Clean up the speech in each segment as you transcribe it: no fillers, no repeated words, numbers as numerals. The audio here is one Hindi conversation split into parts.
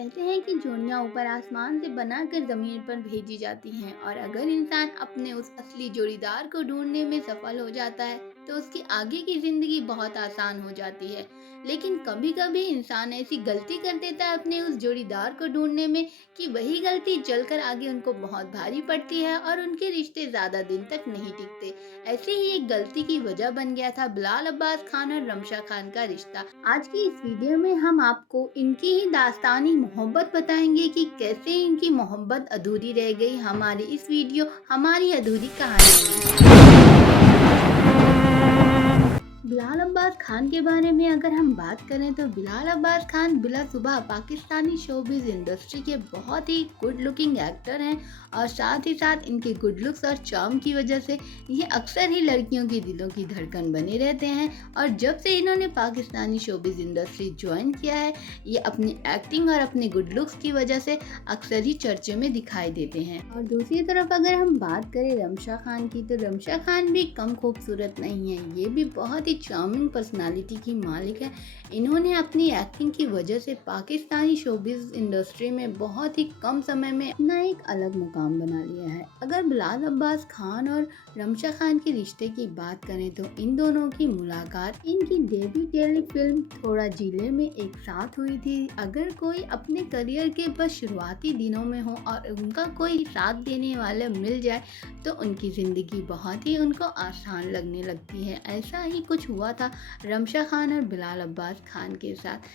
कहते हैं कि जोड़ियां ऊपर आसमान से बनाकर जमीन पर भेजी जाती हैं और अगर इंसान अपने उस असली जोड़ीदार को ढूंढने में सफल हो जाता है तो उसकी आगे की जिंदगी बहुत आसान हो जाती है। लेकिन कभी कभी इंसान ऐसी गलती कर देता है अपने उस जोड़ीदार को ढूंढने में कि वही गलती चलकर आगे उनको बहुत भारी पड़ती है और उनके रिश्ते ज्यादा दिन तक नहीं टिकते। ऐसे ही एक गलती की वजह बन गया था बिलाल अब्बास खान और रमशा खान का रिश्ता। आज की इस वीडियो में हम आपको इनकी ही दास्तानी मोहब्बत बताएंगे कि कैसे इनकी मोहब्बत अधूरी रह गई। हमारी इस वीडियो हमारी अधूरी कहानी में बिलाल अब्बास खान के बारे में अगर हम बात करें तो बिलाल अब्बास खान बिलासुबह पाकिस्तानी शोबिज इंडस्ट्री के बहुत ही गुड लुकिंग एक्टर हैं और साथ ही साथ इनके गुड लुक्स और चार्म की वजह से ये अक्सर ही लड़कियों के दिलों की धड़कन बने रहते हैं। और जब से इन्होंने पाकिस्तानी शोबिज इंडस्ट्री ज्वाइन किया है ये अपनी एक्टिंग और अपने गुड लुक्स की वजह से अक्सर ही चर्चे में दिखाई देते हैं। और दूसरी तरफ अगर हम बात करें रमशा खान की तो रमशा खान भी कम खूबसूरत नहीं है, ये भी बहुत ही चार्मिंग पर्सनालिटी की मालिक है। इन्होंने अपनी एक्टिंग की वजह से पाकिस्तानी शोबिज इंडस्ट्री में बहुत ही कम समय में अपना एक अलग मुकाम बना लिया है। अगर बिलाल अब्बास खान और रमशा खान के रिश्ते की बात करें तो इन दोनों की मुलाकात इनकी डेब्यू टेलीफिल्म थोड़ा जिले में एक साथ हुई थी। अगर कोई अपने करियर के बस शुरुआती दिनों में हो और उनका कोई साथ देने वाला मिल जाए तो उनकी ज़िंदगी बहुत ही उनको आसान लगने लगती है। ऐसा ही कुछ हुआ था रमशा खान और बिलाल अब्बास खान के साथ।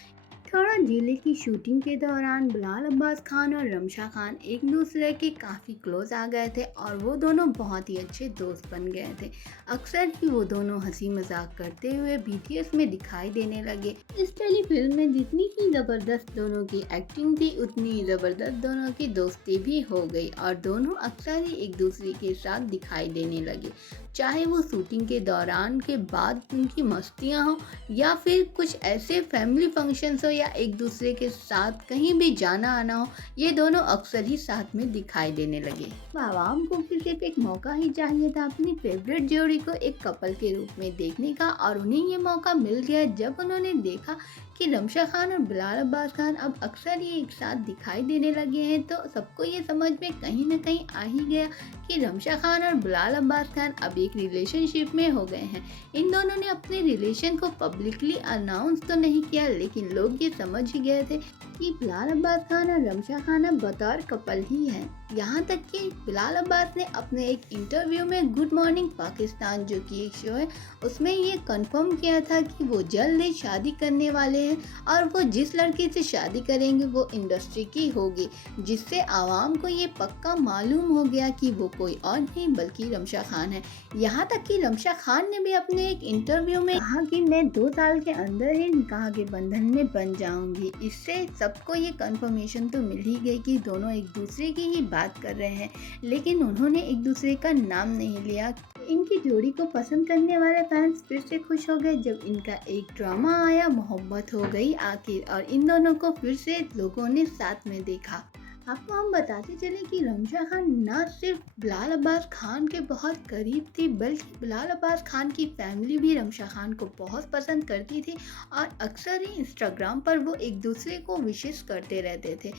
थोड़ा जिले की शूटिंग के दौरान बिलाल अब्बास खान और रमशा खान एक दूसरे के काफ़ी क्लोज आ गए थे और वो दोनों बहुत ही अच्छे दोस्त बन गए थे। अक्सर ही वो दोनों हंसी मजाक करते हुए बीटीएस में दिखाई देने लगे। इस टेलीफिल्म में जितनी ही ज़बरदस्त दोनों की एक्टिंग थी उतनी ही ज़बरदस्त दोनों की दोस्ती भी हो गई और दोनों अक्सर ही एक दूसरे के साथ दिखाई देने लगे। चाहे वो शूटिंग के दौरान के बाद उनकी मस्तियाँ हों या फिर कुछ ऐसे फैमिली फंक्शंस हो या एक दूसरे के साथ कहीं भी जाना आना हो, ये दोनों अक्सर ही साथ में दिखाई देने लगे। आवाम को भी सिर्फ एक मौका ही चाहिए था अपनी फेवरेट जोड़ी को एक कपल के रूप में देखने का और उन्हें ये मौका मिल गया जब उन्होंने देखा कि रमशा खान और बिलाल अब्बास खान अब अक्सर ही एक साथ दिखाई देने लगे हैं। तो सबको ये समझ में कहीं ना कहीं आ ही गया कि रमशा खान और बिलाल अब्बास खान अब एक रिलेशनशिप में हो गए हैं। इन दोनों ने अपने रिलेशन को पब्लिकली अनाउंस तो नहीं किया लेकिन लोग ये समझ ही गए थे कि बिलाल अब्बास खान और रमशा खान अब बतौर कपल ही हैं। यहाँ तक कि बिलाल अब्बास ने अपने एक इंटरव्यू में गुड मॉर्निंग पाकिस्तान जो कि एक शो है उसमें ये कंफर्म किया था कि वो जल्द ही शादी करने वाले हैं और वो जिस लड़की से शादी करेंगे वो इंडस्ट्री की होगी, जिससे आवाम को ये पक्का मालूम हो गया कि वो कोई और नहीं बल्कि रमशा खान है। यहाँ तक कि रमशा खान ने भी अपने एक इंटरव्यू में कहा कि मैं 2 साल के अंदर ही निकाह के बंधन में बन जाऊंगी। इससे सबको ये कंफर्मेशन तो मिल ही गई कि दोनों एक दूसरे की ही बात कर रहे हैं, लेकिन उन्होंने एक दूसरे का नाम नहीं लिया। इनकी जोड़ी को पसंद करने वाले फैंस फिर से खुश हो गए जब इनका एक ड्रामा आया मोहब्बत हो गई आखिर और इन दोनों को फिर से लोगों ने साथ में देखा। आपको हम बताते चले कि रमशा खान न सिर्फ बिलाल अब्बास खान के बहुत करीब थी बल्कि बिलाल अब्बास खान की फैमिली भी रमशा खान को बहुत पसंद करती थी और अक्सर ही इंस्टाग्राम पर वो एक दूसरे को विशेष करते रहते थे।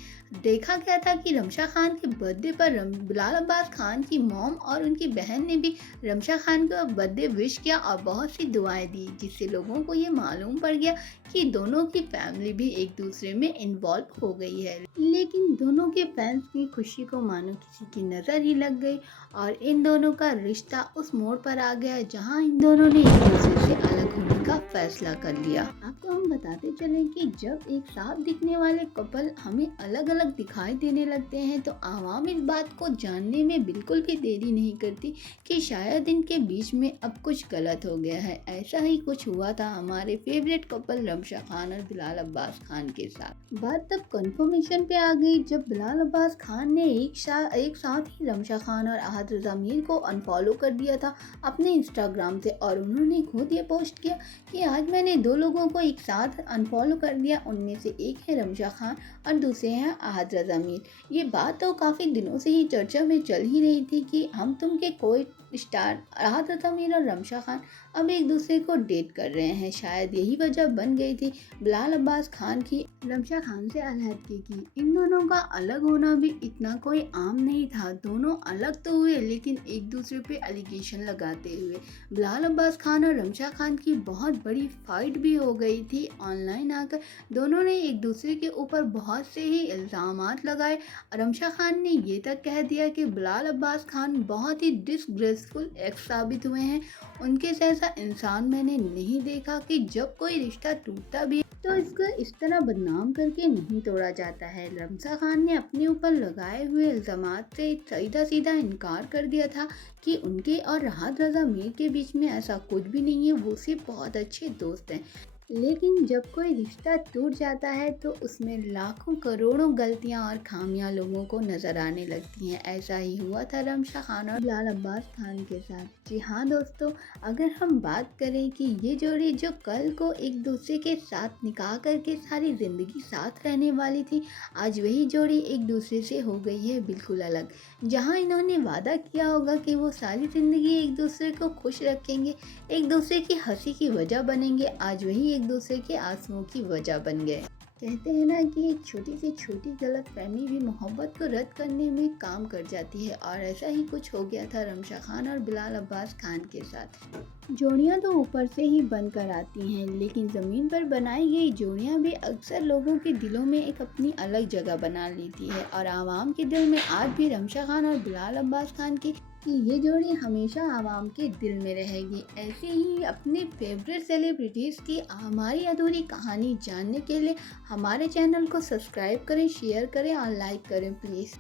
देखा गया था कि रमशा खान के बर्थडे पर बिलाल अब्बास खान की मॉम और उनकी बहन ने भी रमशा खान को बर्थडे विश किया और बहुत सी दुआएं दी, जिससे लोगों को ये मालूम पड़ गया कि दोनों की फैमिली भी एक दूसरे में इन्वॉल्व हो गई है। लेकिन दोनों के फैंस की खुशी को मानो किसी की नज़र ही लग गई और इन दोनों का रिश्ता उस मोड़ पर आ गया जहां इन दोनों ने एक दूसरे से अलग होने का फैसला कर लिया। आपको हम बताते चले कि जब एक साथ दिखने वाले कपल हमें अलग अलग दिखाई देने लगते हैं तो आवाम इस बात को जानने में बिल्कुल भी देरी नहीं करती कि शायद इनके बीच में अब कुछ गलत हो गया है। ऐसा ही कुछ हुआ था हमारे फेवरेट कपल रमशा खान और बिलाल अब्बास खान के साथ। बात तब कंफर्मेशन पे आ गई जब बिलाल अब्बास खान ने एक साथ ही रमशा खान और अहद रज़ा मीर को अनफॉलो कर दिया था अपने इंस्टाग्राम से और उन्होंने खुद ये पोस्ट किया कि आज मैंने 2 लोगों को एक साथ अनफॉलो कर दिया, उनमें से एक है रमशा खान और दूसरे हैं अहद रज़ा मीर। ये बात तो काफ़ी दिनों से ही चर्चा में चल ही रही थी कि हम तुम के कोई स्टार राहत ज़मीर और रमशा खान अब एक दूसरे को डेट कर रहे हैं। शायद यही वजह बन गई थी बिलाल अब्बास खान की रमशा खान से अलहदगी की। इन दोनों का अलग होना भी इतना कोई आम नहीं था। दोनों अलग तो हुए लेकिन एक दूसरे पे एलिगेशन लगाते हुए। बिलाल अब्बास खान और रमशा खान की बहुत बड़ी फाइट भी हो गई थी ऑनलाइन आकर। दोनों ने एक दूसरे के ऊपर बहुत से ही इल्ज़ामात लगाए। रमशा खान ने ये तक कह दिया कि बिलाल अब्बास खान बहुत ही डिसग्रेसफुल एक्स साबित हुए हैं। उनके जैसा इंसान मैंने नहीं देखा कि जब कोई रिश्ता टूटता भी है तो इसको इस तरह बदनाम करके नहीं तोड़ा जाता है। रमशा खान ने अपने ऊपर लगाए हुए इल्ज़ामात से सीधा सीधा इनकार कर दिया था कि उनके और राहत रज़ा मीर के बीच में ऐसा कुछ भी नहीं है, वो सिर्फ बहुत अच्छे दोस्त हैं। लेकिन जब कोई रिश्ता टूट जाता है तो उसमें लाखों करोड़ों गलतियां और खामियां लोगों को नजर आने लगती हैं। ऐसा ही हुआ था रमशा खान और बिलाल अब्बास खान के साथ। जी हाँ दोस्तों, अगर हम बात करें कि ये जोड़ी जो कल को एक दूसरे के साथ निकाह करके सारी ज़िंदगी साथ रहने वाली थी, आज वही जोड़ी एक दूसरे से हो गई है बिल्कुल अलग। जहाँ इन्होंने वादा किया होगा कि वो सारी ज़िंदगी एक दूसरे को खुश रखेंगे, एक दूसरे की हंसी की वजह बनेंगे, आज वही एक दूसरे के आंसुओं की वजह बन गए। कहते हैं ना कि एक छोटी सी छोटी गलतफहमी भी मोहब्बत को रद्द करने में काम कर जाती है, और ऐसा ही कुछ हो गया था रमशा खान और बिलाल अब्बास खान के साथ। जोड़ियां तो ऊपर से ही बनकर आती हैं, लेकिन ज़मीन पर बनाई गई जोड़ियां भी अक्सर लोगों के दिलों में एक अपनी अलग जगह बना लेती है। और आवाम के दिल में आज भी रमशा खान और बिलाल अब्बास खान की कि ये जोड़ी हमेशा आवाम के दिल में रहेगी। ऐसे ही अपने फेवरेट सेलिब्रिटीज़ की हमारी अधूरी कहानी जानने के लिए हमारे चैनल को सब्सक्राइब करें, शेयर करें और लाइक करें प्लीज़।